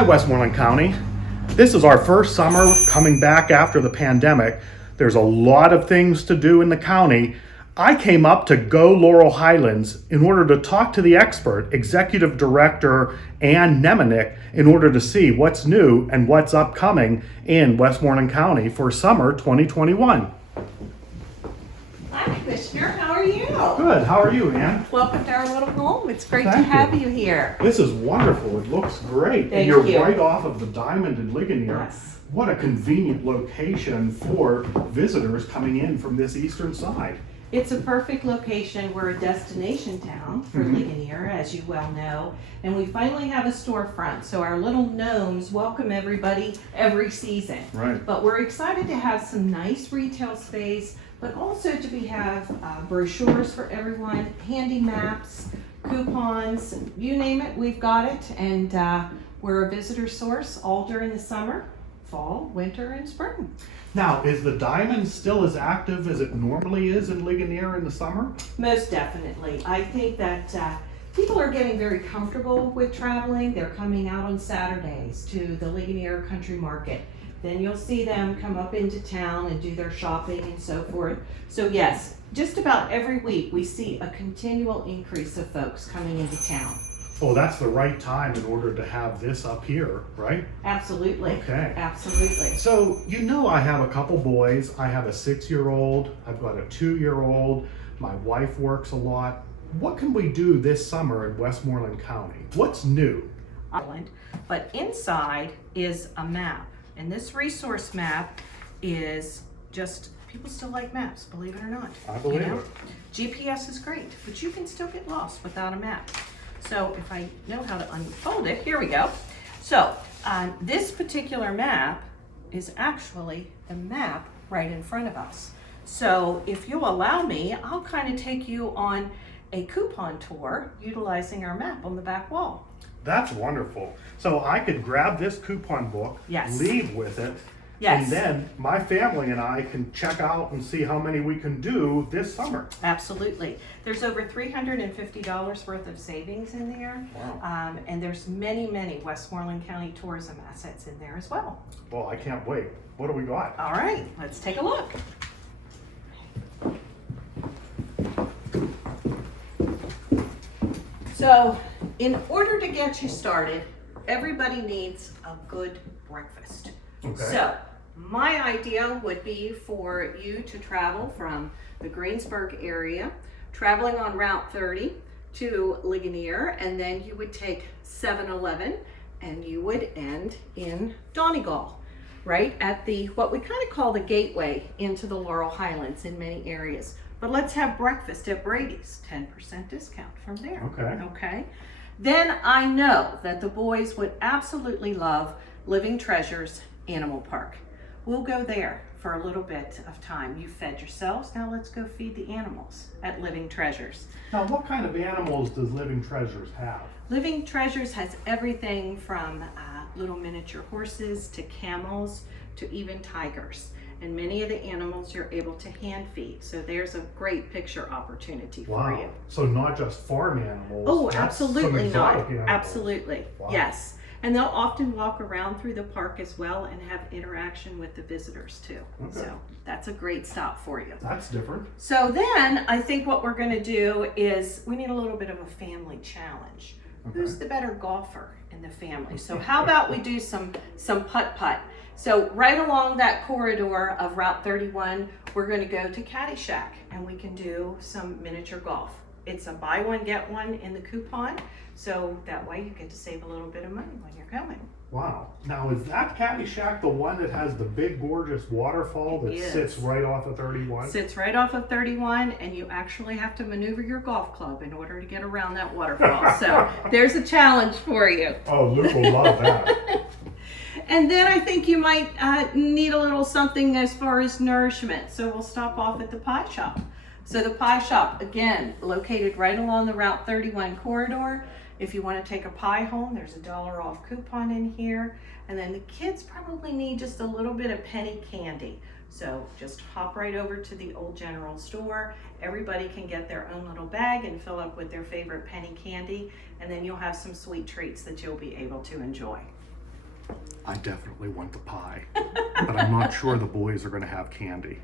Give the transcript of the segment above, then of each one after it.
Hi, Westmoreland County. This is our first summer coming back after the pandemic. There's a lot of things to do in the county. I came up to Go Laurel Highlands in order to talk to the expert, Executive Director Ann Nemanick, in order to see what's new and what's upcoming in Westmoreland County for summer 2021. Hi, Commissioner. How are you? Good. How are you, Ann? Welcome to our little home. It's great to Thank have you. you here. This is wonderful. It looks great. Thank and you're you. right off of the Diamond in Ligonier. Yes. What a convenient location for visitors coming in from this eastern side. It's a perfect location. We're a destination town for Ligonier, as you well know, and we finally have a storefront. So our little gnomes welcome everybody every season. Right. But we're excited to have some nice retail space, but also to have brochures for everyone, handy maps, coupons, you name it, we've got it. And we're a visitor source all during the summer, fall, winter, and spring. Now, is the Diamond still as active as it normally is in Ligonier in the summer? Most definitely. I think that people are getting very comfortable with traveling. They're coming out on Saturdays to the Ligonier Country Market. Then you'll see them come up into town and do their shopping and so forth. So yes, just about every week we see a continual increase of folks coming into town. Oh, that's the right time in order to have this up here, right? Absolutely. Okay. Absolutely. So, you know, I have a couple boys. I have a 6-year-old. I've got a 2-year-old. My wife works a lot. What can we do this summer in Westmoreland County? What's new? Island, but inside is a map. And this resource map is just, people still like maps, believe it or not. I believe it. GPS is great, but you can still get lost without a map. So if I know how to unfold it, here we go. So this particular map is actually the map right in front of us. So if you allow me, I'll kind of take you on a coupon tour utilizing our map on the back wall. That's wonderful. So I could grab this coupon book, Yes. leave with it, Yes. and then my family and I can check out and see how many we can do this summer. Absolutely. There's over $350 worth of savings in there. Wow. And there's many, many Westmoreland County tourism assets in there as well. Well, I can't wait. What do we got? All right, let's take a look. So, in order to get you started, everybody needs a good breakfast. Okay. So, my idea would be for you to travel from the Greensburg area, traveling on Route 30 to Ligonier, and then you would take 7-Eleven and you would end in Donegal, right at the, what we kind of call the gateway into the Laurel Highlands in many areas. But let's have breakfast at Brady's, 10% discount from there. Okay. Okay. Then I know that the boys would absolutely love Living Treasures Animal Park. We'll go there for a little bit of time. You fed yourselves, now let's go feed the animals at Living Treasures. Now, what kind of animals does Living Treasures have? Living Treasures has everything from little miniature horses to camels to even tigers. And many of the animals you're able to hand feed. So there's a great picture opportunity for you. So not just farm animals. Oh, that's some absolutely exotic not. animals. Absolutely. Wow. Yes. And they'll often walk around through the park as well and have interaction with the visitors too. Okay. So that's a great stop for you. That's different. So then I think what we're going to do is we need a little bit of a family challenge. Okay. Who's the better golfer in the family? So how about we do some putt-putt? So right along that corridor of Route 31, we're going to go to Caddyshack and we can do some miniature golf. It's a buy one, get one in the coupon. So that way you get to save a little bit of money when you're coming. Wow. Now, is that Caddyshack the one that has the big, gorgeous waterfall that It sits is. right off of 31? Sits right off of 31 and you actually have to maneuver your golf club in order to get around that waterfall. So there's a challenge for you. Oh, Luke will love that. And then I think you might need a little something as far as nourishment. So we'll stop off at the pie shop. So the pie shop, again, located right along the Route 31 corridor. If you want to take a pie home, there's a $1 off coupon in here. And then the kids probably need just a little bit of penny candy. So just hop right over to the old general store. Everybody can get their own little bag and fill up with their favorite penny candy. And then you'll have some sweet treats that you'll be able to enjoy. I definitely want the pie, but I'm not sure the boys are going to have candy.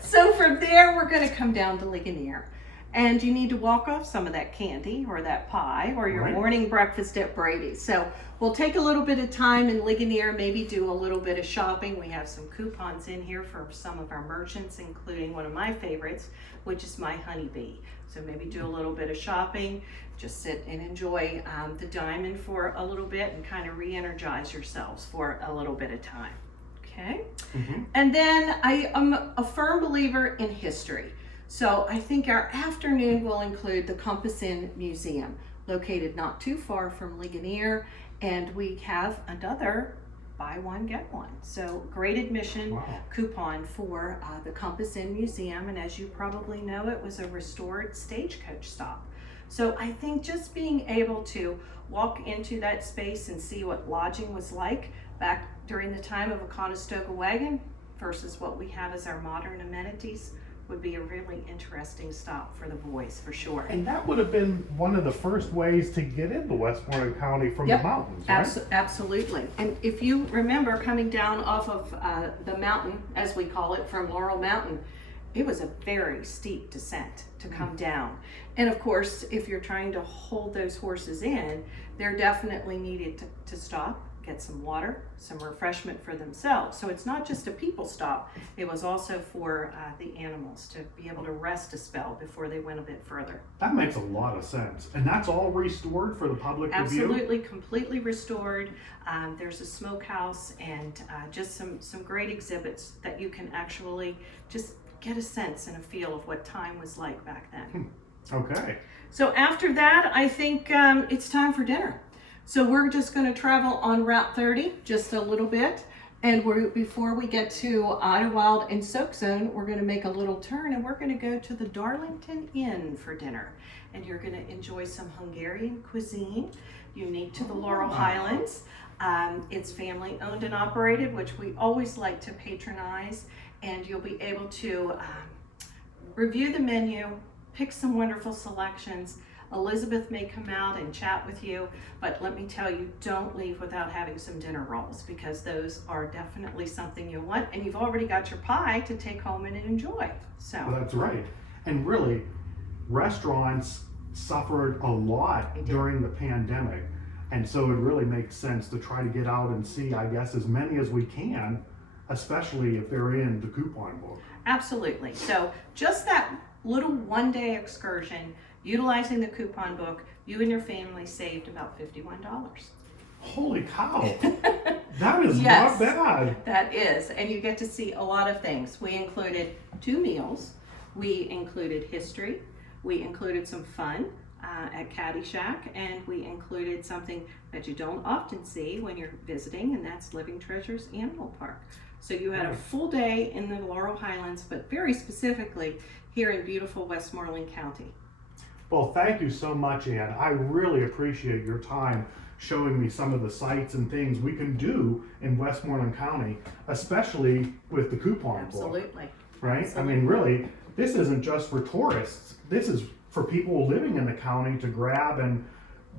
So from there, we're going to come down to Ligonier. And you need to walk off some of that candy or that pie or your Right. morning breakfast at Brady's. So we'll take a little bit of time in Ligonier, maybe do a little bit of shopping. We have some coupons in here for some of our merchants, including one of my favorites, which is My Honeybee. So maybe do a little bit of shopping, just sit and enjoy the diamond for a little bit and kind of re-energize yourselves for a little bit of time. Okay? Mm-hmm. And then I am a firm believer in history. So I think our afternoon will include the Compass Inn Museum, located not too far from Ligonier, and we have another buy one, get one. So great admission Wow. coupon for the Compass Inn Museum, and as you probably know, it was a restored stagecoach stop. So I think just being able to walk into that space and see what lodging was like back during the time of a Conestoga wagon versus what we have as our modern amenities would be a really interesting stop for the boys, for sure. And that would have been one of the first ways to get into Westmoreland County from Yep. the mountains, right? Absolutely. And if you remember coming down off of the mountain, as we call it, from Laurel Mountain, it was a very steep descent to come down. And of course, if you're trying to hold those horses in, they're definitely needed to stop, get some water, some refreshment for themselves. So it's not just a people stop, it was also for the animals to be able to rest a spell before they went a bit further. That makes a lot of sense. And that's all restored for the public to view? Absolutely, completely restored. There's a smokehouse and just some great exhibits that you can actually just get a sense and a feel of what time was like back then. Okay. So after that, I think it's time for dinner. So we're just going to travel on Route 30 just a little bit. And before we get to Idlewild and Soak Zone, we're going to make a little turn and we're going to go to the Darlington Inn for dinner. And you're going to enjoy some Hungarian cuisine unique to the Laurel Highlands. It's family owned and operated, which we always like to patronize. And you'll be able to review the menu, pick some wonderful selections. Elizabeth may come out and chat with you, but let me tell you, don't leave without having some dinner rolls because those are definitely something you'll want, and you've already got your pie to take home and enjoy. So Well, that's right. And really, restaurants suffered a lot during the pandemic. And so it really makes sense to try to get out and see, I guess, as many as we can, especially if they're in the coupon book. absolutely. So just that little one-day excursion, utilizing the coupon book, you and your family saved about $51. Holy cow. That is Yes. not bad. That is, and you get to see a lot of things. We included 2 meals, we included history, we included some fun at Caddyshack, and we included something that you don't often see when you're visiting, and that's Living Treasures Animal Park. So you had a full day in the Laurel Highlands, but very specifically here in beautiful Westmoreland County. Well, thank you so much, Ann. I really appreciate your time showing me some of the sites and things we can do in Westmoreland County, especially with the coupon book, Absolutely. right? I mean, really, this isn't just for tourists. This is for people living in the county to grab and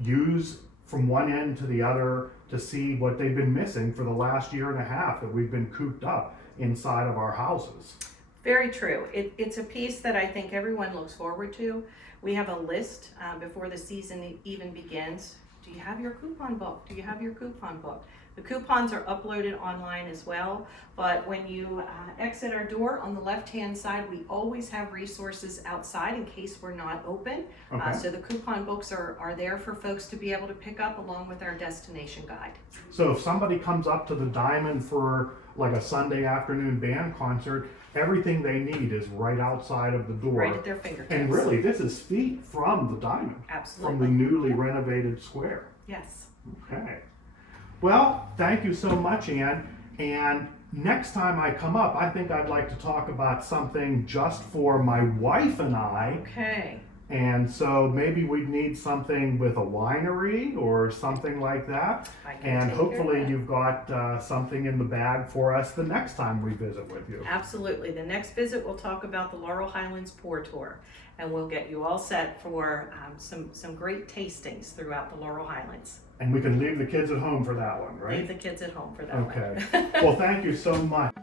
use from one end to the other to see what they've been missing for the last year and a half that we've been cooped up inside of our houses. Very true. It's a piece that I think everyone looks forward to. We have a list before the season even begins. Do you have your coupon book? Do you have your coupon book? The coupons are uploaded online as well, but when you exit our door on the left-hand side, we always have resources outside in case we're not open. Okay. So the coupon books are there for folks to be able to pick up along with our destination guide. So if somebody comes up to the Diamond for like a Sunday afternoon band concert, everything they need is right outside of the door. Right at their fingertips. And really, this is feet from the Diamond, Absolutely. from the newly renovated square. Yes. Okay. Well, thank you so much, Ann. And next time I come up, I think I'd like to talk about something just for my wife and I. Okay. And so maybe we'd need something with a winery or something like that. I can And take care of hopefully that. you've got something in the bag for us the next time we visit with you. Absolutely. The next visit, we'll talk about the Laurel Highlands Pour Tour, and we'll get you all set for some great tastings throughout the Laurel Highlands. And we can leave the kids at home for that one, right? Leave the kids at home for that Okay. one. Well, thank you so much.